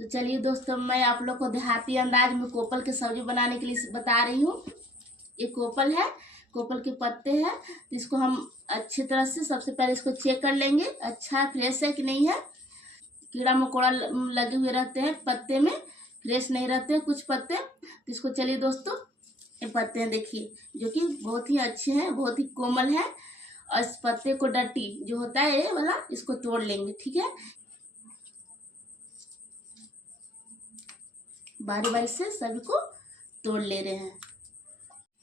तो चलिए दोस्तों, मैं आप लोग को देहाती अंदाज में कोपल की सब्जी बनाने के लिए बता रही हूँ। ये कोपल है, कोपल के पत्ते हैं। तो इसको हम अच्छी तरह से सबसे पहले इसको चेक कर लेंगे, अच्छा फ्रेश है कि नहीं है। कीड़ा मकोड़ा लगे हुए रहते हैं पत्ते में, फ्रेश नहीं रहते हैं कुछ पत्ते। तो इसको चलिए दोस्तों, ये पत्ते हैं देखिए, जो कि बहुत ही अच्छे हैं, बहुत ही कोमल है। और इस पत्ते को डट्टी जो होता है ये वाला, इसको तोड़ लेंगे, ठीक है। बारी बारी से सभी को तोड़ ले रहे हैं।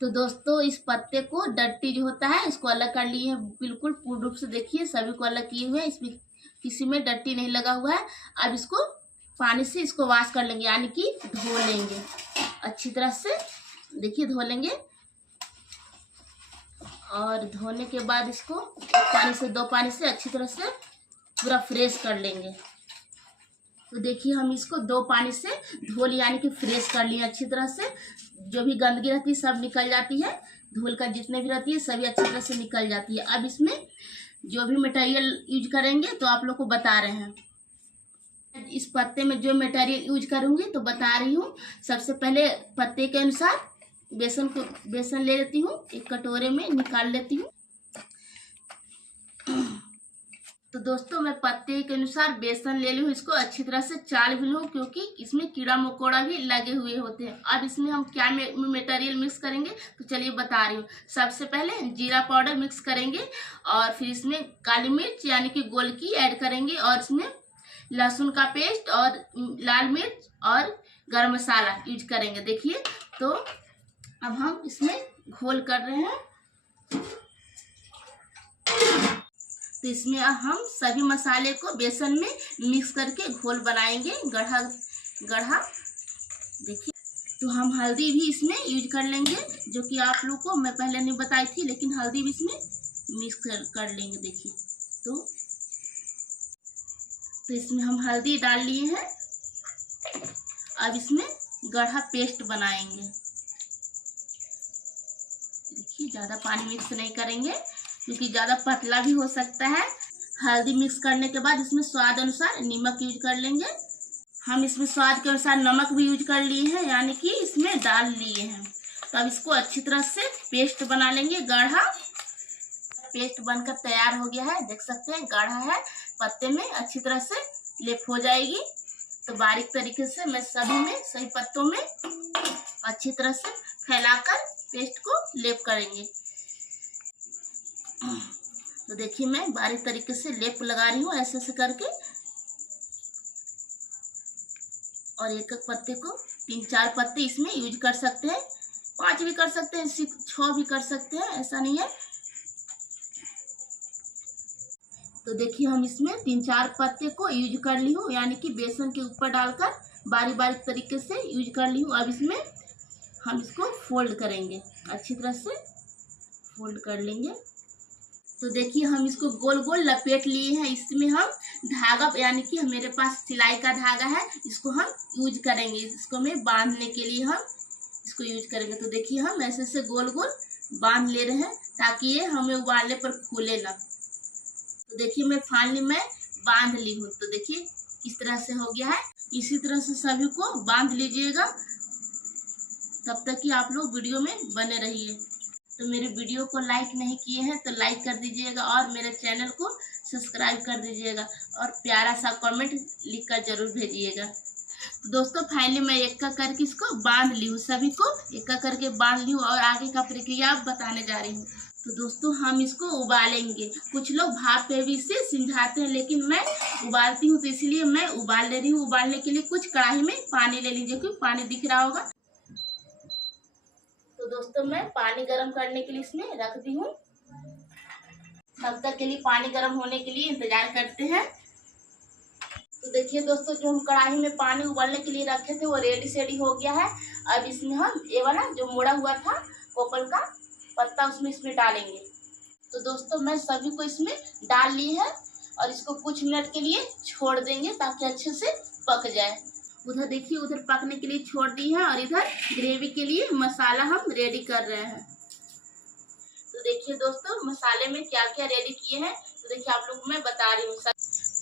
तो दोस्तों, इस पत्ते को डट्टी जो होता है इसको अलग कर लिए हैं, बिल्कुल पूर्ण रूप से देखिए सभी को अलग किए हुए हैं। इसमें किसी में डट्टी नहीं लगा हुआ है। अब इसको पानी से इसको वॉश कर लेंगे, यानी कि धो लेंगे अच्छी तरह से। देखिए धो लेंगे, और धोने के बाद इसको पानी से, 2 पानी से अच्छी तरह से पूरा फ्रेश कर लेंगे। तो देखिए हम इसको 2 पानी से धो लिया, यानी कि फ्रेश कर लिए अच्छी तरह से। जो भी गंदगी रहती है सब निकल जाती है, धूल का जितने भी रहती है सभी अच्छी तरह से निकल जाती है। अब इसमें जो भी मटेरियल यूज करेंगे तो आप लोग को बता रहे हैं। इस पत्ते में जो मटेरियल यूज करूंगी तो बता रही हूँ। सबसे पहले पत्ते के अनुसार बेसन ले लेती हूँ, एक कटोरे में निकाल लेती हूँ। तो दोस्तों, मैं पत्ते के अनुसार बेसन ले लूँ, इसको अच्छी तरह से चाल भी लूँ, क्योंकि इसमें कीड़ा मकोड़ा भी लगे हुए होते हैं। अब इसमें हम क्या मटेरियल मिक्स करेंगे तो चलिए बता रही हूँ। सबसे पहले जीरा पाउडर मिक्स करेंगे, और फिर इसमें काली मिर्च यानी कि गोलकी ऐड करेंगे, और इसमें लहसुन का पेस्ट और लाल मिर्च और गरम मसाला यूज करेंगे। देखिए, तो अब हम इसमें घोल कर रहे हैं। तो इसमें हम सभी मसाले को बेसन में मिक्स करके घोल बनाएंगे, गढ़ा गढ़ा। देखिए, तो हम हल्दी भी इसमें यूज कर लेंगे, जो कि आप लोग को मैं पहले नहीं बताई थी, लेकिन हल्दी भी इसमें मिक्स कर लेंगे। देखिए, तो इसमें हम हल्दी डाल लिए हैं। अब इसमें गढ़ा पेस्ट बनाएंगे। देखिए, ज़्यादा पानी मिक्स नहीं करेंगे, क्योंकि ज़्यादा पतला भी हो सकता है। हल्दी मिक्स करने के बाद इसमें स्वाद अनुसार नमक यूज कर लेंगे। हम इसमें स्वाद के अनुसार नमक भी यूज कर लिए हैं, यानी कि इसमें डाल लिए हैं। तो अब इसको अच्छी तरह से पेस्ट बना लेंगे, गाढ़ा। पेस्ट बनकर तैयार हो गया है, देख सकते हैं गाढ़ा है, पत्ते में अच्छी तरह से लेप हो जाएगी। तो बारीक तरीके से मैं सभी पत्तों में अच्छी तरह से फैलाकर पेस्ट को लेप करेंगे। तो देखिए, मैं बारीक तरीके से लेप लगा रही हूँ ऐसे करके, और एक पत्ते को 3-4 पत्ते इसमें यूज कर सकते हैं, 5 भी कर सकते हैं, 6 भी कर सकते हैं, ऐसा नहीं है। तो देखिए, हम इसमें 3-4 पत्ते को यूज कर ली हूँ, यानी कि बेसन के ऊपर डालकर बारीक तरीके से यूज कर ली हूँ। अब इसमें हम इसको फोल्ड करेंगे, अच्छी तरह से फोल्ड कर लेंगे। तो देखिए, हम इसको गोल गोल लपेट लिए हैं। इसमें हम धागा, यानी कि मेरे पास सिलाई का धागा है, इसको हम यूज करेंगे। इसको मैं बांधने के लिए हम इसको यूज करेंगे। तो देखिए, हम ऐसे गोल गोल बांध ले रहे हैं, ताकि ये हमें उबालने पर खुले ना। तो देखिए, मैं फाइनली बांध ली हूँ। तो देखिए किस तरह से हो गया है। इसी तरह से सभी को बांध लीजिएगा। तब तक कि आप लोग वीडियो में बने रहिए। तो मेरे वीडियो को लाइक नहीं किए हैं तो लाइक कर दीजिएगा, और मेरे चैनल को सब्सक्राइब कर दीजिएगा, और प्यारा सा कमेंट लिखकर जरूर भेजिएगा। तो दोस्तों, फाइनली मैं एक करके इसको बांध ली हूँ, सभी को एक करके बांध ली हूँ, और आगे का प्रक्रिया बताने जा रही हूँ। तो दोस्तों, हम इसको उबालेंगे। कुछ लोग भाप पे भी इसे सिंझाते हैं, लेकिन मैं उबालती हूँ, तो इसलिए मैं उबाल ले रही हूँ। उबालने के लिए कुछ कढ़ाई में पानी ले लीजिए, क्योंकि पानी दिख रहा होगा। तो दोस्तों, मैं पानी गर्म करने के लिए इसमें रख दी हूँ। तब तक के लिए पानी गर्म होने के लिए इंतजार करते हैं। तो देखिए दोस्तों, जो हम कढ़ाई में पानी उबालने के लिए रखे थे वो रेडी हो गया है। अब इसमें हम ये वाला जो मोड़ा हुआ था कोपल का पत्ता, इसमें डालेंगे। तो दोस्तों, मैं सभी को इसमें डाल ली है, और इसको कुछ मिनट के लिए छोड़ देंगे, ताकि अच्छे से पक जाए। उधर देखिए, उधर पकने के लिए छोड़ दी है, और इधर ग्रेवी के लिए मसाला हम रेडी कर रहे हैं। तो देखिए दोस्तों, मसाले में क्या क्या रेडी किए हैं, तो देखिए आप लोग मैं बता रही हूँ।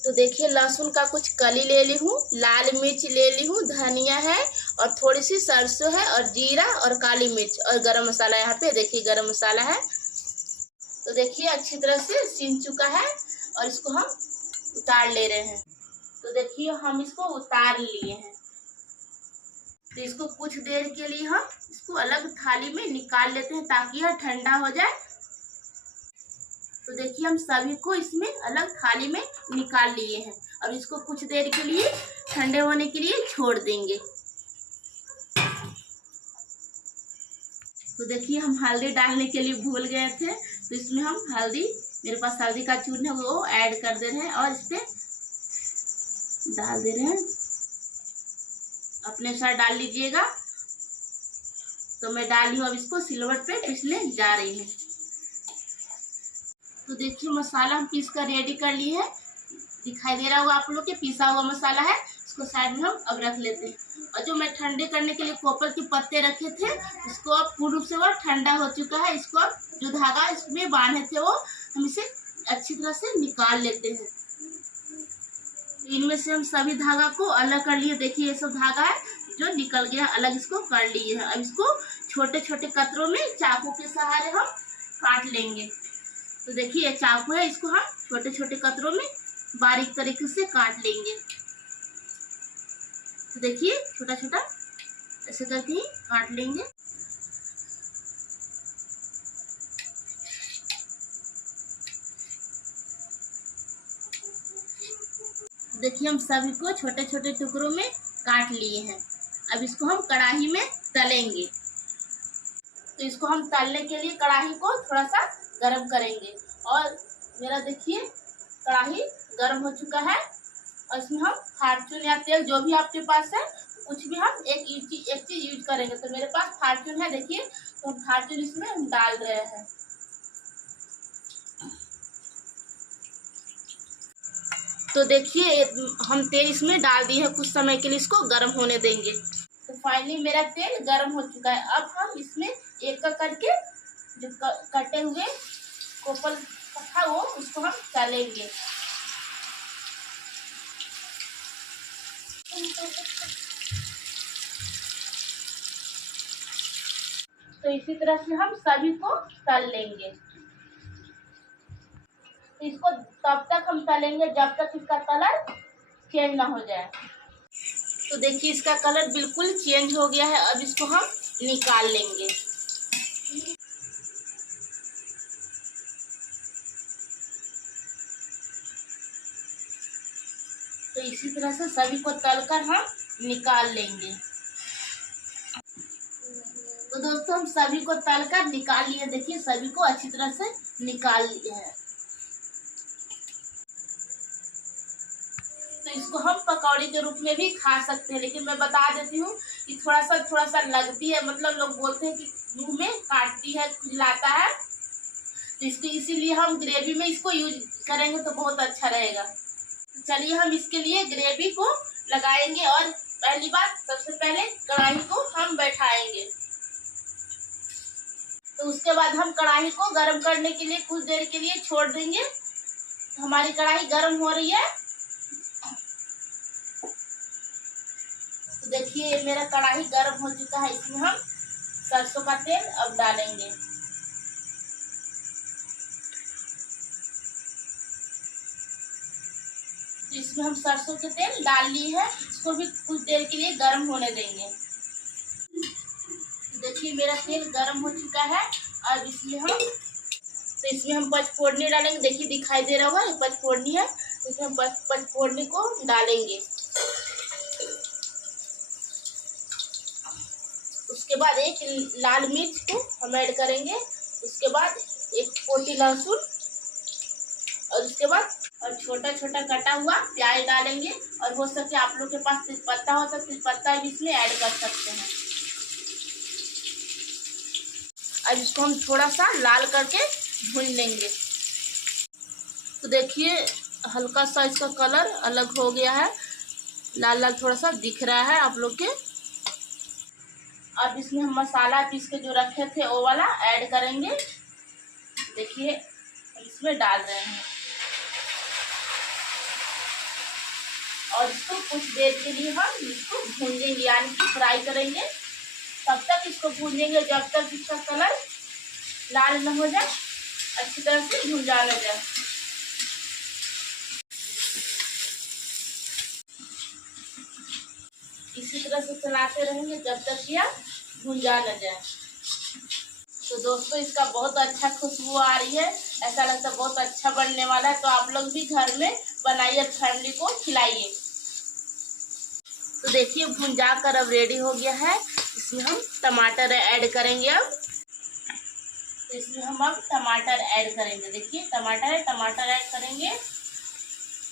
तो देखिए लहसुन का कुछ कली ले ली हूँ, लाल मिर्च ले ली हूँ, धनिया है और थोड़ी सी सरसों है और जीरा और काली मिर्च और गरम मसाला। यहाँ पे देखिए गरम मसाला है। तो देखिए अच्छी तरह से सीन चुका है और इसको हम उतार ले रहे हैं। तो देखिए हम इसको उतार लिए हैं। तो इसको कुछ देर के लिए हम इसको अलग थाली में निकाल लेते हैं ताकि यह ठंडा हो जाए। तो देखिए हम सभी को इसमें अलग थाली में निकाल लिए हैं और इसको कुछ देर के लिए ठंडे होने के लिए छोड़ देंगे। तो देखिए हम हल्दी डालने के लिए भूल गए थे, तो इसमें हम हल्दी, मेरे पास हल्दी का चूर्ण है वो ऐड कर दे रहे हैं और इस पे डाल दे रहे हैं। अपने अनुसार डाल लीजिएगा। तो मैं डाली हूँ, अब इसको सिलवट पे पीसने जा रही हूँ। तो देखिए मसाला हम पीस कर रेडी कर लिए हैं। दिखाई दे रहा होगा आप लोग के पीसा हुआ मसाला है। इसको साइड में हम अब रख लेते हैं। और जो मैं ठंडे करने के लिए कोपर के पत्ते रखे थे, इसको अब पूर्ण रूप से वो ठंडा हो चुका है। इसको अब जो धागा इसमें बांधे थे वो हम इसे अच्छी तरह से निकाल लेते हैं। इनमें से हम सभी धागा को अलग कर लिए। देखिए ये सब धागा है जो निकल गया, अलग इसको कर लिए हैं। अब इसको छोटे छोटे कतरों में चाकू के सहारे हम काट लेंगे। तो देखिए ये चाकू है, इसको हम छोटे छोटे कतरों में बारीक तरीके से काट लेंगे। तो देखिए छोटा छोटा ऐसे करके ही काट लेंगे। देखिए हम सभी को छोटे छोटे टुकड़ों में काट लिए हैं। अब इसको हम कढ़ाई में तलेंगे। तो इसको हम तलने के लिए कढ़ाई को थोड़ा सा गरम करेंगे। और मेरा देखिए कढ़ाई गरम हो चुका है और इसमें हम फार्चून या तेल जो भी आपके पास है, कुछ भी हम एक चीज यूज करेंगे। तो मेरे पास फार्चून है, देखिए तो हम फार्चून इसमें हम डाल रहे हैं। तो देखिए हम तेल इसमें डाल दिए हैं, कुछ समय के लिए इसको गर्म होने देंगे। तो फाइनली मेरा तेल गर्म हो चुका है। अब हम इसमें एक करके जो कटे हुए कोपल था वो उसको हम तलेंगे। तो इसी तरह से हम सभी को तल लेंगे। तो इसको तब तक हम तलेंगे जब तक इसका कलर चेंज ना हो जाए। तो देखिए इसका कलर बिल्कुल चेंज हो गया है। अब इसको हम निकाल लेंगे। तो इसी तरह से सभी को तलकर हम निकाल लेंगे। तो दोस्तों हम सभी को तलकर निकाल लिए। देखिए सभी को अच्छी तरह से निकाल लिए हैं। तो इसको हम पकौड़ी के रूप में भी खा सकते हैं, लेकिन मैं बता देती हूँ कि थोड़ा सा लगती है, मतलब लोग बोलते हैं कि मुंह में काटती है, खुजलाता है। तो इसको इसीलिए हम ग्रेवी में इसको यूज करेंगे तो बहुत अच्छा रहेगा। तो चलिए हम इसके लिए ग्रेवी को लगाएंगे। और पहली बात, सबसे पहले कढ़ाई को हम बैठाएंगे। तो उसके बाद हम कढ़ाई को गर्म करने के लिए कुछ देर के लिए छोड़ देंगे। तो हमारी कढ़ाई गर्म हो रही है। तो देखिए मेरा कढ़ाई गर्म हो चुका है। इसमें हम सरसों का तेल अब डालेंगे। तो इसमें हम सरसों के तेल डाल लिए हैं। इसको भी कुछ देर के लिए गर्म होने देंगे। तो देखिए मेरा तेल गर्म हो चुका है। अब इसमें हम पचफोड़नी डालेंगे। देखिए दिखाई दे रहा होगा ये पचफोड़नी है। तो इसमें हम पचफोड़नी को डालेंगे। उसके बाद एक लाल मिर्च को हम ऐड करेंगे। उसके बाद एक पोटी लहसुन और उसके बाद और छोटा छोटा कटा हुआ प्याज डालेंगे। और हो सके आप लोग के पास तेजपत्ता हो तो तेजपत्ता भी इसमें ऐड कर सकते हैं। अब इसको हम थोड़ा सा लाल करके भून लेंगे। तो देखिए हल्का सा इसका कलर अलग हो गया है, लाल लाल थोड़ा सा दिख रहा है आप लोग के। अब इसमें हम मसाला पीस के जो रखे थे वो वाला ऐड करेंगे। देखिए इसमें डाल रहे हैं। और इसको कुछ देर के लिए हम इसको भूंजेंगे यानी कि फ्राई करेंगे। तब तक इसको भूंजेंगे जब तक इसका कलर लाल न हो जाए, अच्छी तरह से भुंजा न जाए। इसी तरह से चलाते रहेंगे जब तक यह भुंजा न जाए। तो दोस्तों इसका बहुत अच्छा खुशबू आ रही है, ऐसा लगता है बहुत अच्छा बनने वाला है। तो आप लोग भी घर में बनाइए, फैमिली को खिलाइए। तो देखिए भुंजा कर अब रेडी हो गया है। इसमें हम टमाटर ऐड करेंगे अब। तो इसमें हम अब टमाटर ऐड करेंगे। देखिए टमाटर है, टमाटर ऐड करेंगे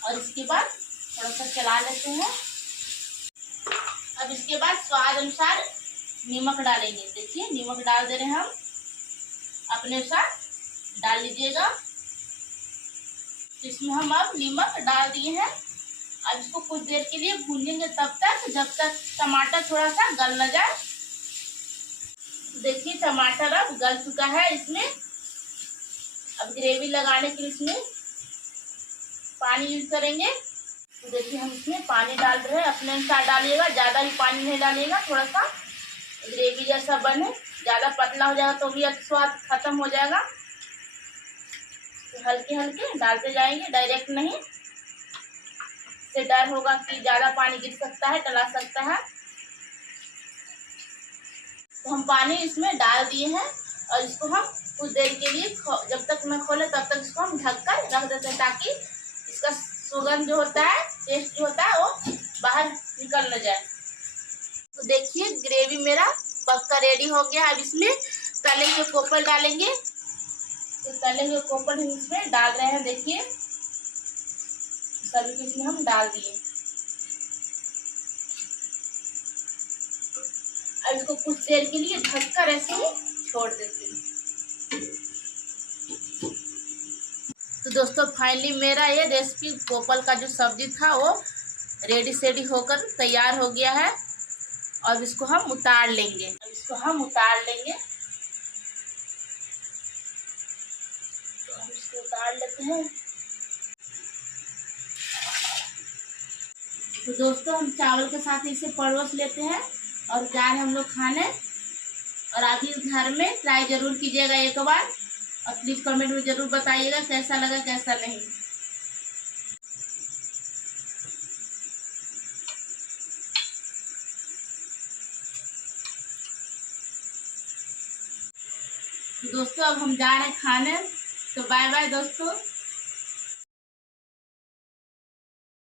और इसके बाद थोड़ा सा चला लेते हैं। अब इसके बाद स्वाद अनुसार नमक डालेंगे। देखिए नमक डाल दे रहे हैं हम, अपने अनुसार डाल लीजिएगा। तो इसमें हम अब नमक डाल दिए हैं। अब इसको कुछ देर के लिए भूनेंगे तब तक जब तक टमाटर थोड़ा सा गल न जाए। देखिए टमाटर अब गल चुका है। इसमें अब ग्रेवी लगाने के लिए इसमें पानी यूज करेंगे। तो देखिए हम इसमें पानी डाल रहे हैं, अपने अनुसार डालिएगा, ज़्यादा भी पानी नहीं डालिएगा, थोड़ा सा ग्रेवी जैसा बने। ज़्यादा पतला हो जाएगा तो भी स्वाद खत्म हो जाएगा। तो हल्के हल्के डालते जाएंगे, डायरेक्ट नहीं। इससे डर होगा कि ज़्यादा पानी गिर सकता है, टला सकता है। तो हम पानी इसमें डाल दिए हैं और इसको हम कुछ देर के लिए जब तक न खोले तब तक इसको हम ढक कर रख देते हैं, ताकि इसका सुगंध जो होता है, टेस्ट जो होता है वो बाहर निकल न जाए। तो देखिए ग्रेवी मेरा पक्का रेडी हो गया। अब इसमें तले हुए कोपल डालेंगे। तो तले हुए कोपल हम इसमें डाल रहे हैं। देखिए सभी को इसमें हम डाल दिए। अब इसको कुछ देर के लिए ढककर ऐसे ही छोड़ देते हैं। तो दोस्तों फाइनली मेरा ये रेसिपी कोपल का जो सब्जी था वो रेडी सेडी होकर तैयार हो गया है। और इसको हम उतार लेंगे। तो हम इसको उतार लेते हैं। तो दोस्तों हम चावल के साथ इसे परोस लेते हैं और जा रहे हैं हम लोग खाने। और आप इस घर में ट्राई जरूर कीजिएगा एक बार, और प्लीज कमेंट में जरूर बताइएगा कैसा लगा कैसा नहीं। तो दोस्तों अब हम जा रहे हैं खाने। तो बाय बाय दोस्तों।